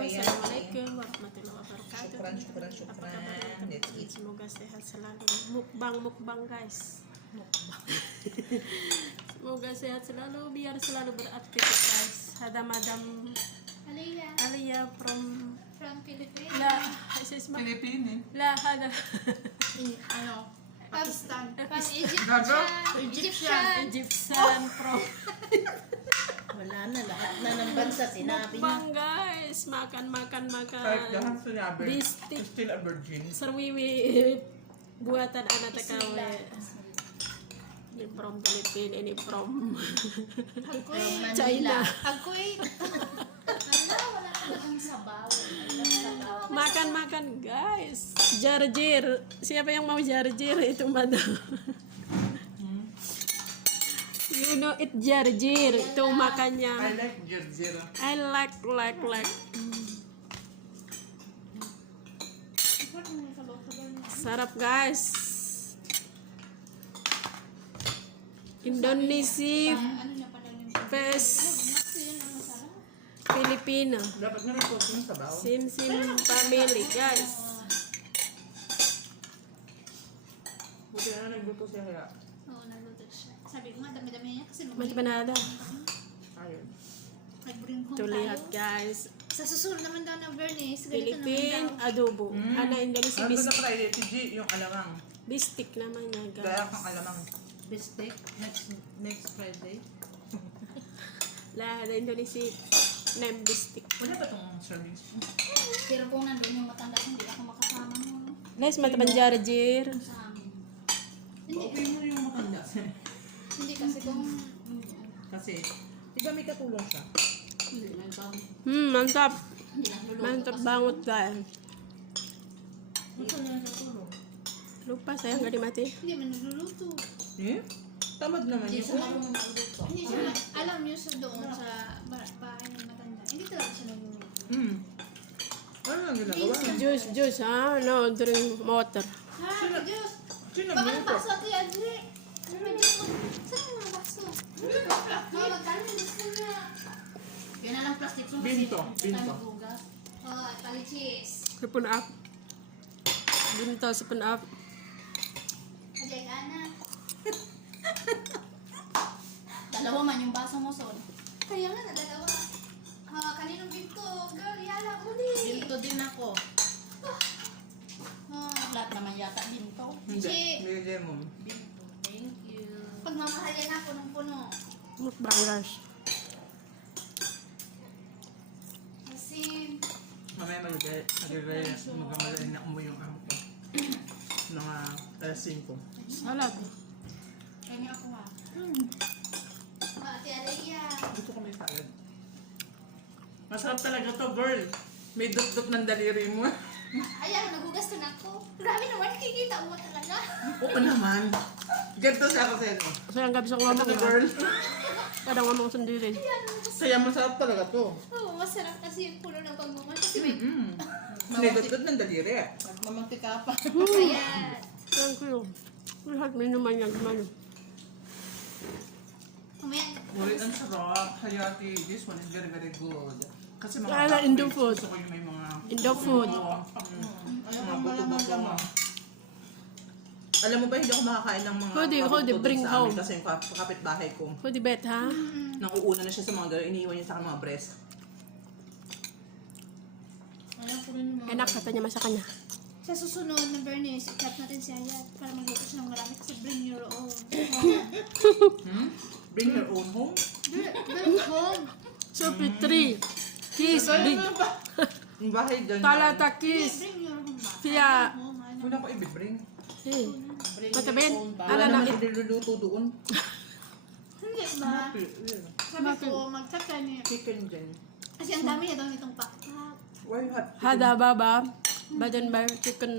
kaya. Assalamualaikum warahmatullahi wabarakatuh. Syukran, syukran, syukran. Let's eat. Semoga sehat selalu. Mukbang guys. Semoga sehat selalu, biar selalu beraktivitas. Ada Madam Alia from Philippines. La Isisma. Pilipini. La hada Pakistan. From Gago? Egyptian from Wala na, lahat na ng bansa sinabi niya. mukbang guys. Makan. Kahit lahat sinabi, Bistik. still a virgin. Sarwiwi buatan anak takawe. Ini from Philippines, ini from Ako'y China. Ako'y wala talagang sabaw. Makan guys. Jarjir. Siapa yang mau jarjir itu madam. You know it jarjir. Itu I makannya. like Jadzira. I like. Sarap guys. Indonesia Ano niya pa daw yung vs yun ang masarap. Filipino. Dapat nga rin yung sabaw. Sim family guys. Buti na nagluto siya kaya. Oo, nagluto siya. Sabi ko nga, dami-dami niya kasi Mati panada. Ayun. nag-bring home Ito tayo. lihat guys. Sa susunod naman daw ng Bernice, ganito Philippine naman daw. adobo. Ano Indonesia Ano na bistik. Friday, TG, yung alamang. Bistik naman niya Gaya guys. kang alamang. Bistek, next Friday. Lah ada Indonesia name bistik. Wala ba itong service? Pero kung nandun yung matanda, hindi ako makasama mo. Guys, mata banjarjir. Sa amin. Okay mo yung matanda. Hindi kasi kung... Kasi, di ba may katulong siya? Mantap. Hindi nagluluto Mantap kasi. banget guys. Gusto niya yung katulong. Lupa saya nggak dimati. Hindi man nagluluto. Eh? Tamad naman Hindi yun. siya marunong magluto. Hindi siya, alam niyo sa doon sa bahay ng matanda. Hindi talaga siya nagluluto. Ano lang ginagawa? Juice ha. No, drink water. Ha, Diyos! Sino Baka nagluto? ng baso at Andre. Ano na Diyos mo? Saan yung mga baso? Mga magkano yung gusto niya? Yan na lang plastic mo. Binto, binto. Oh, at palichis. Sipon up. Binto sipon up. Ajay ka na. Dalawa man yung baso mo, Sol. Kaya nga na, dalawa. Kaninong binto? Girl, yala, uli. Binto din ako. Lahat naman yata binto. Hindi. Chi, May lemon. Binto, thank you. pagmamahalin ako ng puno. Mukbang guys. Kasi, Mamaya magagay na umuwi yung amo ko. Mga alas 5. Salad. kanya ako nga. Ate Alea. Gusto ko may salad. Masarap talaga to, girl. May dot-dot ng daliri mo. Ayan, nagugas na ako. Grabe naman, nakikita mo talaga. Oo naman. Ganito siya kasi. Saya nggak bisa Ito ngomong to, ya. girl. Kadang ngomong sendiri. Ayan, Kaya masarap talaga to. oh, masarap kasi yung puno ng pagmamahal. Kasi may May dot-dot ng daliri. Magmamantika pa. ayan. Thank you. Lihat minuman yang gimana. Kumayan. Ngunit ang sarap. Hayati, this one is very very good. Kasi mga Lala, Indo food. Gusto ko yung may mga... Indo food. Ayaw Mga ko buto-buto. malaman. Alam mo ba, hindi ako makakain ng mga Hodi, buto-buto bring sa amin home. kasi yung kapitbahay ko. Kau di bet ha? Nauuna na siya sa mga gano'n, iniiwan niya sa akin mga breast. Ayaw ko rin yung mga... Enak katanya masakannya. Sa susunod na Bernice, i-cut natin si Hayat para magluto siya ng marami kasi bring your own. Bring your own home? Bring home. Sopi 3. Kiss big. Yung bahay dyan. Talata kiss. Bring your home ba? Via. Home, ano? Wala ko i-bring. Eh. Bring Mata your Ben. own bag. Wala Ala naman na. iluluto doon. Hindi ba? Sabi Bakit? ko, mag-chat ka niya. Chicken dyan. Kasi ang dami niya daw nitong pakpak. Why you have chicken? Hada baba. Badan by chicken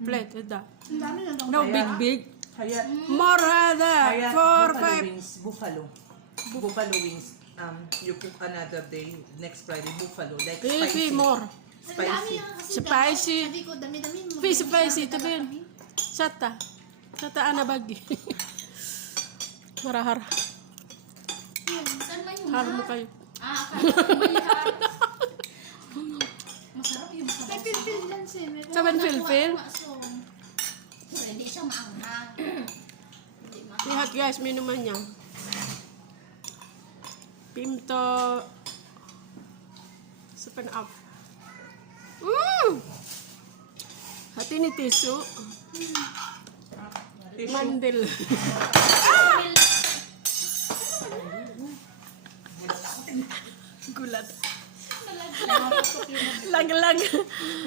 plate. Hada. Ang dami na daw. No big. Hayat. More hada. Hayat, 4, 5. buffalo wings. Buffalo wings. You cook another day, next Friday, buffalo. Like Beefy spicy. more. Ang dami niya kasi Spicy. Sabi ko, dami-dami. Fish spicy. Tabi. Sata. Sata ana bagi. Harahar. Yun, saan ba yung Har mo kayo. akala ko may har. Guys, minuman niya. Pinto. Seven up. Hati ni tisu. Mandil. Gulat. Lag-lag.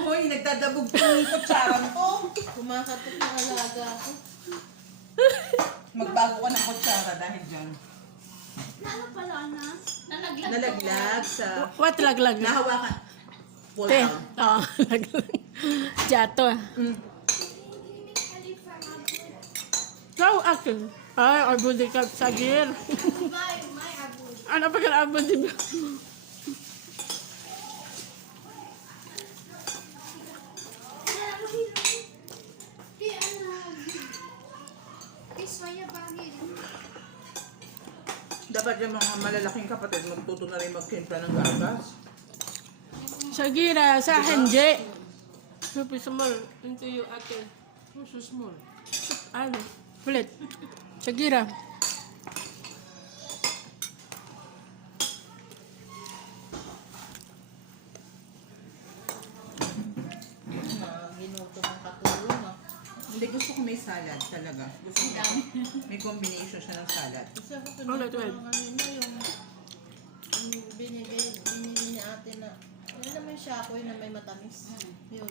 Hoy, nagdadabog yung kutsaran ko. Kumakatok ng alaga ko. Magbago ka ng kutsara dahil dyan. Ano pala na? Nalaglag. Nalaglag sa... What lag-lag? Nahawakan. Pull Te. down. Oh, lag-lag. Jato. Kau akin. Ay, abon di ka sagir. May abo. Ano pa ka abon di ba? Di ano. Di soya bagay. Dapat yung mga malalaking kapatid magtuto na rin magkimpla ng gagas. Sagira, sa hindi. Super small. Into you akin. So small. Ano? Ulit. Sagira. Ginuto ng katulong. Hindi, gusto ko may salad talaga. Gusto ko may combination siya ng salad. Kasi ako Ulit, pinuto ulit. ng ano na yung binili ni ate na ano naman siya ako na may matamis. Yun.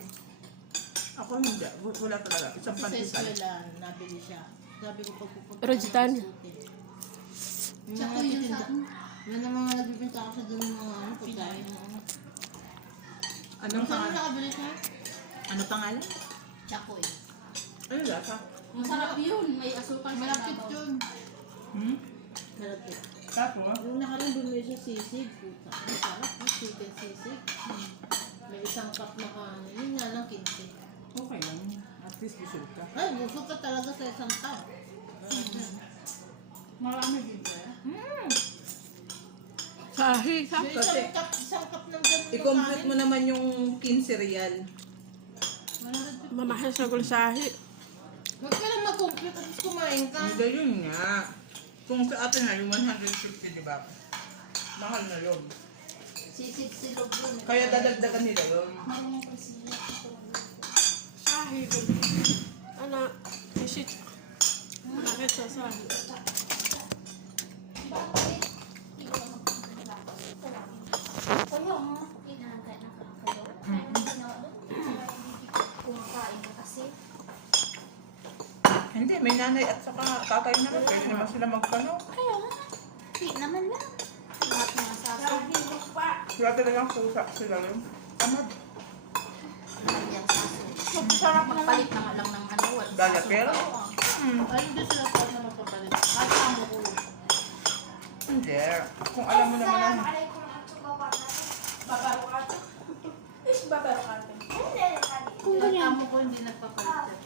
Ako hindi. Wala talaga. Isang Sa panty salad. eskwela, nabili siya. Sabi ko pag pupunta Rojitan. Yung mga titinda. Yung mga nagbibinta ako sa doon ng mga ano, pagkain. Anong Saan mo pangalan? nakabili siya? Ano pangalan? Chakoy. Ano lasa? Masarap yun. May asukal sa Malapit babaw. yun. Hmm? Malapit. Tapos? Yung nakarang bumili siya sisig. Puta. Ang sarap. Yung chicken sisig. May isang cup na kanin. Yun nga lang 15. Okay lang. At least busog ka. Ay, busog ka talaga sa isang cup. Marami din ba? Sahi. Yung isang cup ng ganun na I-compute kanin. mo naman yung 15 real. Mamahal sa gulsahi. Huwag ka lang mag-compute at kumain ka. Hindi yun nga. Kung sa atin na yung 150, di ba? Mahal na yun. Sisig silog yun. Kaya dadagdagan nila yun. Marunong ko siya. Sahi. Ano? Isit. Bakit sa sahi? Kaya mo, inantay na kayo. Kaya mo ginawa doon. Kumakain ka kasi. Hindi, may nanay at saka tatay naman. Pwede naman sila magpano. Kaya nga. Di naman lang. Lahat ng asaso. Sila talagang pusa sila yun. Tamad. Lahat yung asaso. Magpalit na nga lang ng ano. walang Dala asaso. pera? Oo. Ay, hindi sila pa na mapapalit. Kahit amo ko. Hindi. Kung alam mo naman ano. Kung ganyan. Amo ko hindi nagpapalit.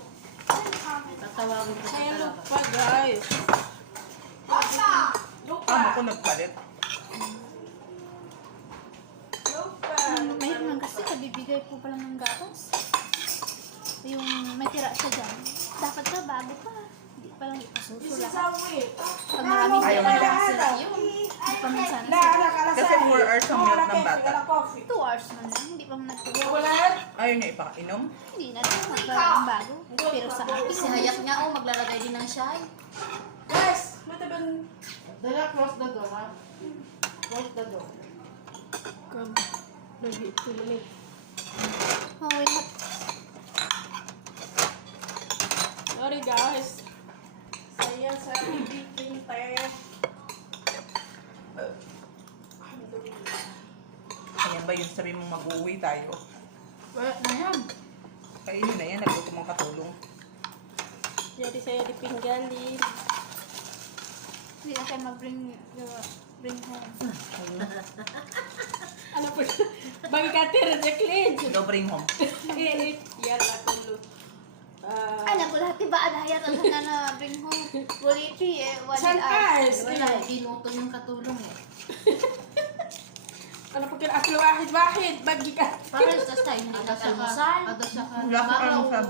Tatawagin ko Saya talaga. lupa guys. Amo ko nagpalit. Mayroon man kasi kabibigay po pala ng gatas. Yung may tira siya dyan. Dapat ka bago pa. Hindi pa lang ipasusula. Pag maraming Ayaw tira nila. lang sila yun. Hindi pa minsan. Kasi 4 hours ang milk ng bata. 2 hours man lang. Hindi pa man nagtuwa. Ayaw niya ipakainom. Hindi na rin. Magbalang bago. Pero sa akin. Sinayat niya maglalagay din ng shy. Dala, close the door, ha? Close the door. Come. Lagi tuloy. Oh, wait. Sorry guys. Saya sa bibiking tayo. Ayan ba yun sabi mong mag-uwi tayo? Wala na yan. Kainin na yan, nagluto mong katulong. Jadi saya dipinggan di Hindi na kayo mag-bring home. ano po? Bagi katir Jacqueline. Go bring home. Init. Yan ako lu. Alam ko lahat ba adaya at na na bring home. Quality eh. San guys? Wala, ginuto yung katulong eh. Ano po kaya aklo wahid bagi ka. Para sa tayo hindi na kalmusal. Ada siya ka. Wala ka almusal.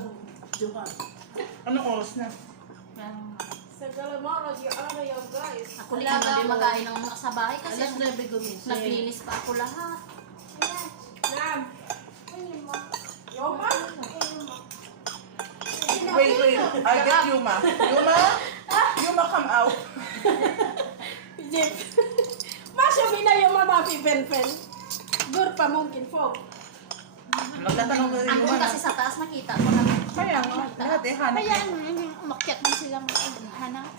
Duha. Anong oras na? Ako hindi naman din mag-ain ng mga sa bahay kasi Alas 9 gumising. naglinis pa ako lahat. Wait. I get Yuma. Yuma, come out. Jeep. Masya binaya mo mapi pen-pen. Gur pa mungkin po. Magtatanong ka rin Ako Yuma. kasi sa taas nakita ko na. Kaya nga, lahat eh, hanap. Hayaan mo yun, umakyat mo sila maghanap.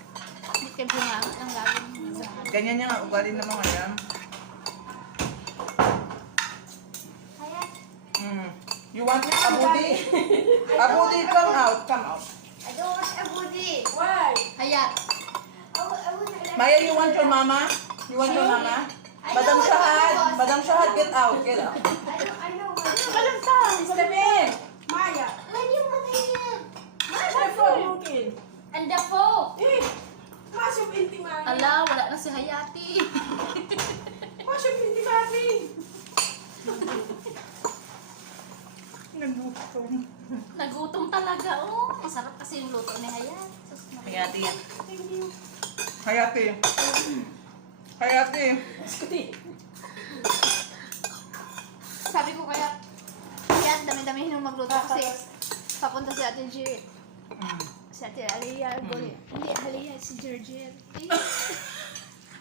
Hindi kayo bunga ng laging hanap. Ganyan niya nga, ugali ng mga yan. You want abudi? Abudi, come out. I don't want a booty. Why? Hayat. I would like Maya, you want your mama? You want your mama? Madam Shahad, get out. I know what. Walang tayo. Sabihin. Maya. When you want it. Maya po mungkin. And the po. Eh. Masya binti Maya. Ala, wala na si Hayati. Masya binti Maya. Nagutom. Nagutom talaga, oh. Masarap kasi yung luto ni Hayat. Sus, Hayati. Hayati. Skuti. Sabi ko kaya, Hayat, dami-dami yung magluto kasi papunta si Ate G. Si Ate Aliyah, hindi, Aliyah, si Georgie.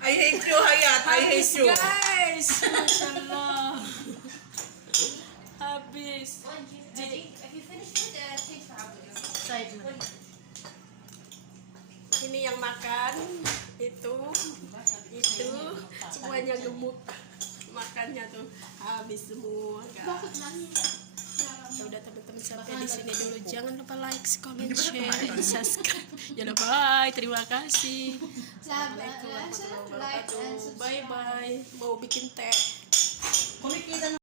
I hate you, Hayat. I hate you. Guys. Mashallah. Habis. Have you finished with the taste side mo? Ini yang makan. Itu. Semuanya gemuk. Makannya tuh habis semua. Bakit mami? Ya udah teman-teman sampai di sini dulu. Jangan lupa like, comment, share, dan subscribe. Ya udah bye. Terima kasih. Like and subscribe. Bye bye. Mau bikin teh. Kumikita